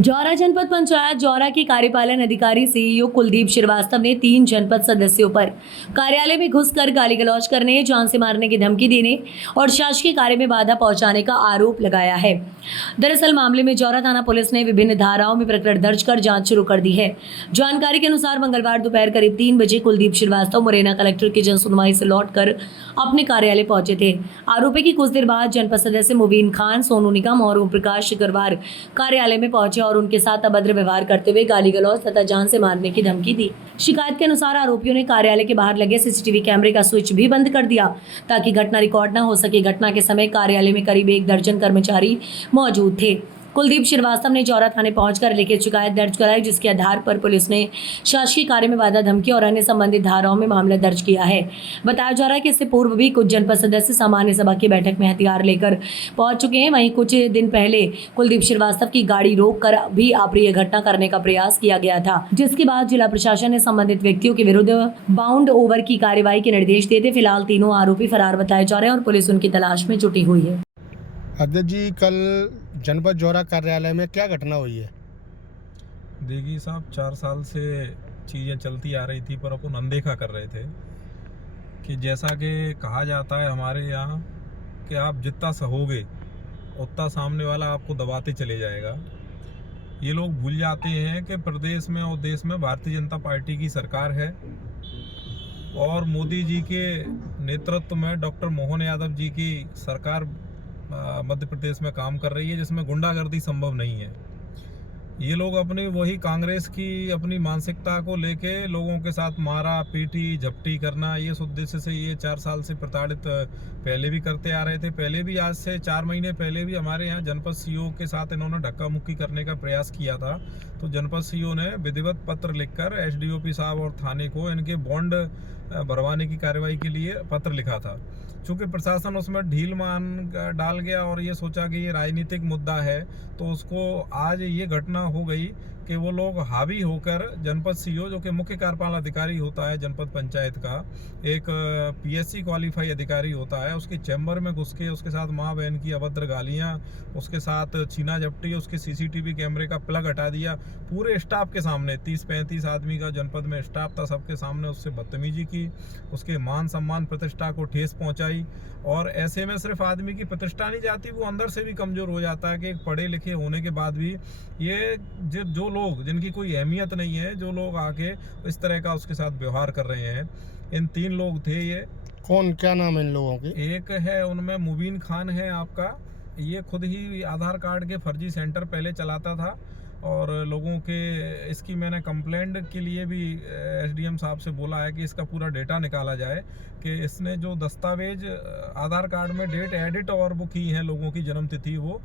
जौरा जनपद पंचायत जौरा के कार्यपालन अधिकारी सीईओ कुलदीप श्रीवास्तव ने 3 जनपद सदस्यों पर कार्यालय में घुसकर गाली गलौज करने, जान से मारने की धमकी देने और शासकीय कार्य में बाधा पहुंचाने का आरोप लगाया है। दरअसल मामले में जौरा थाना पुलिस ने विभिन्न धाराओं में प्रकरण दर्ज कर जांच शुरू कर दी है। जानकारी के अनुसार मंगलवार दोपहर करीब 3 बजे कुलदीप श्रीवास्तव मुरैना कलेक्टर की जनसुनवाई से लौटकर अपने कार्यालय पहुंचे थे। आरोपी की कुछ देर बाद जनपद सदस्य मुबीन खान, सोनू निगम और ओम प्रकाश शुक्रवार कार्यालय में पहुंचे और उनके साथ अभद्र व्यवहार करते हुए गाली गलौज तथा जान से मारने की धमकी दी। शिकायत के अनुसार आरोपियों ने कार्यालय के बाहर लगे सीसीटीवी कैमरे का स्विच भी बंद कर दिया ताकि घटना रिकॉर्ड न हो सके। घटना के समय कार्यालय में करीब 1 दर्जन कर्मचारी मौजूद थे। कुलदीप श्रीवास्तव ने जौरा थाने पहुंचकर लिखित शिकायत दर्ज कराई, जिसके आधार पर पुलिस ने शासकीय कार्य में बाधा, धमकी और अन्य संबंधित धाराओं में मामला दर्ज किया है। बताया जा रहा है कि इससे पूर्व भी कुछ जनपद सदस्य सामान्य सभा की बैठक में हथियार लेकर पहुंच चुके हैं। वहीं कुछ दिन पहले कुलदीप श्रीवास्तव की गाड़ी रोक कर भी अप्रिय घटना करने का प्रयास किया गया था, जिसके बाद जिला प्रशासन ने संबंधित व्यक्तियों के विरुद्ध बाउंड ओवर की कार्रवाई के निर्देश दिए थे। फिलहाल तीनों आरोपी फरार बताए जा रहे हैं और पुलिस उनकी तलाश में जुटी हुई है। अध्यक्ष जी, कल जनपद जौरा कार्यालय में क्या घटना हुई है? देखिए साहब, 4 साल से चीज़ें चलती आ रही थी पर अपन अनदेखा कर रहे थे कि जैसा कि कहा जाता है हमारे यहाँ कि आप जितना सहोगे उतना सामने वाला आपको दबाते चले जाएगा। ये लोग भूल जाते हैं कि प्रदेश में और देश में भारतीय जनता पार्टी की सरकार है और मोदी जी के नेतृत्व में डॉक्टर मोहन यादव जी की सरकार मध्य प्रदेश में काम कर रही है, जिसमें गुंडागर्दी संभव नहीं है। ये लोग अपनी वही कांग्रेस की अपनी मानसिकता को लेके लोगों के साथ मारा पीटी झपटी करना, ये उद्देश्य से ये 4 साल से प्रताड़ित पहले भी करते आ रहे थे। पहले भी आज से 4 महीने पहले भी हमारे यहाँ जनपद सीईओ के साथ इन्होंने धक्का मुक्की करने का प्रयास किया था, तो जनपद सीईओ ने विधिवत पत्र लिखकर एसडीओपी साहब और थाने को इनके बॉन्ड भरवाने की कार्रवाई के लिए पत्र लिखा था। चूँकि प्रशासन उसमें ढील मान डाल गया और ये सोचा कि ये राजनीतिक मुद्दा है, तो उसको आज ये घटना हो गई कि वो लोग हावी होकर जनपद सीईओ, जो कि मुख्य कार्यपालन अधिकारी होता है जनपद पंचायत का, एक पीएससी क्वालिफाई अधिकारी होता है, उसके चैम्बर में घुस के उसके साथ माँ बहन की अभद्र गालियाँ, उसके साथ छीना झपटी, उसके सीसीटीवी कैमरे का प्लग हटा दिया पूरे स्टाफ के सामने। 30-35 आदमी का जनपद में स्टाफ था, सबके सामने उससे बदतमीजी की, उसके मान सम्मान प्रतिष्ठा को ठेस पहुँचाई। और ऐसे में सिर्फ आदमी की प्रतिष्ठा नहीं जाती, वो अंदर से भी कमज़ोर हो जाता है कि एक पढ़े लिखे होने के बाद भी ये जो लोग जिनकी कोई अहमियत नहीं है, जो लोग आके इस तरह का उसके साथ व्यवहार कर रहे हैं। इन 3 लोग थे। ये कौन, क्या नाम है इन लोगों के? एक है उनमें मुबीन खान है आपका, ये खुद ही आधार कार्ड के फर्जी सेंटर पहले चलाता था और लोगों के इसकी मैंने कंप्लेंट के लिए भी एसडीएम साहब से बोला है कि इसका पूरा डेटा निकाला जाए कि इसने जो दस्तावेज आधार कार्ड में डेट एडिट और वो की हैं लोगों की जन्म तिथि, वो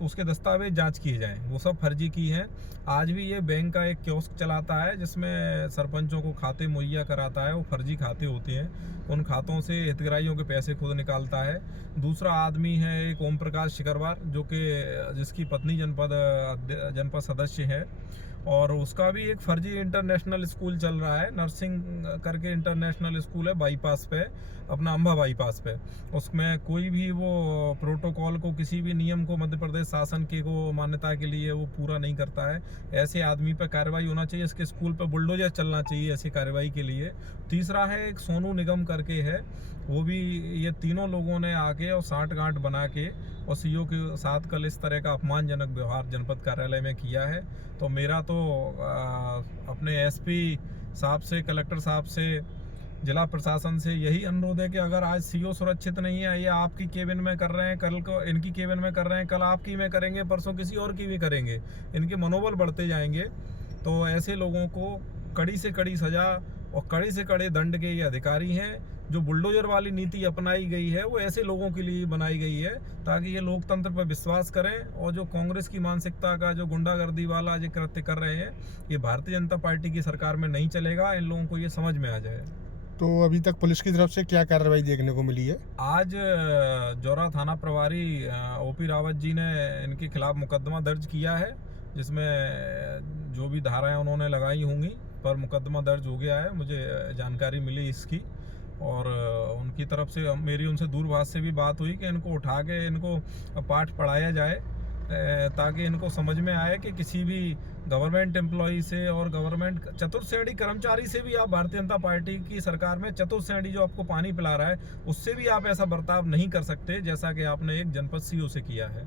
उसके दस्तावेज जांच किए जाएं, वो सब फर्जी की हैं। आज भी ये बैंक का एक कियोस्क चलाता है जिसमें सरपंचों को खाते मुहैया कराता है, वो फर्जी खाते होते हैं, उन खातों से हितग्राहियों के पैसे खुद निकालता है। दूसरा आदमी है एक ओम प्रकाश शिकरवार, जो कि जिसकी पत्नी जनपद सदस्य है और उसका भी एक फर्जी इंटरनेशनल स्कूल चल रहा है, नर्सिंग करके इंटरनेशनल स्कूल है बाईपास पे, अपना अंबा बाईपास पे। उसमें कोई भी वो प्रोटोकॉल को, किसी भी नियम को मध्य प्रदेश शासन के को मान्यता के लिए वो पूरा नहीं करता है। ऐसे आदमी पे कार्रवाई होना चाहिए, इसके स्कूल पे बुलडोजर चलना चाहिए ऐसी कार्रवाई के लिए। तीसरा है एक सोनू निगम करके है, वो भी, ये तीनों लोगों ने आके और साठ-गांठ बना के और सीईओ के साथ कल इस तरह का अपमानजनक व्यवहार जनपद कार्यालय में किया है। तो मेरा तो अपने एसपी साहब से, कलेक्टर साहब से, जिला प्रशासन से यही अनुरोध है कि अगर आज सीईओ सुरक्षित नहीं है, ये आपकी केबिन में कर रहे हैं, कल को इनकी केबिन में कर रहे हैं, कल आपकी में करेंगे, परसों किसी और की भी करेंगे, इनके मनोबल बढ़ते जाएंगे। तो ऐसे लोगों को कड़ी से कड़ी सजा और कड़े से कड़े दंड के ये अधिकारी हैं। जो बुलडोजर वाली नीति अपनाई गई है वो ऐसे लोगों के लिए बनाई गई है ताकि ये लोकतंत्र पर विश्वास करें, और जो कांग्रेस की मानसिकता का जो गुंडागर्दी वाला जो कृत्य कर रहे हैं, ये भारतीय जनता पार्टी की सरकार में नहीं चलेगा। इन लोगों को ये समझ में आ जाए। तो अभी तक पुलिस की तरफ से क्या कार्रवाई देखने को मिली है? आज जौरा थाना प्रभारी ओपी रावत जी ने इनके खिलाफ मुकदमा दर्ज किया है, जिसमें जो भी धाराएं उन्होंने लगाई होंगी पर मुकदमा दर्ज हो गया है, मुझे जानकारी मिली इसकी। और उनकी तरफ से मेरी उनसे दूरभाष से भी बात हुई कि इनको उठा के इनको पाठ पढ़ाया जाए ताकि इनको समझ में आए कि किसी भी गवर्नमेंट एम्प्लॉय से और गवर्नमेंट चतुर्थ श्रेणी कर्मचारी से भी आप भारतीय जनता पार्टी की सरकार में चतुर्थ श्रेणी जो आपको पानी पिला रहा है उससे भी आप ऐसा बर्ताव नहीं कर सकते जैसा कि आपने एक जनपद सीओ से किया है।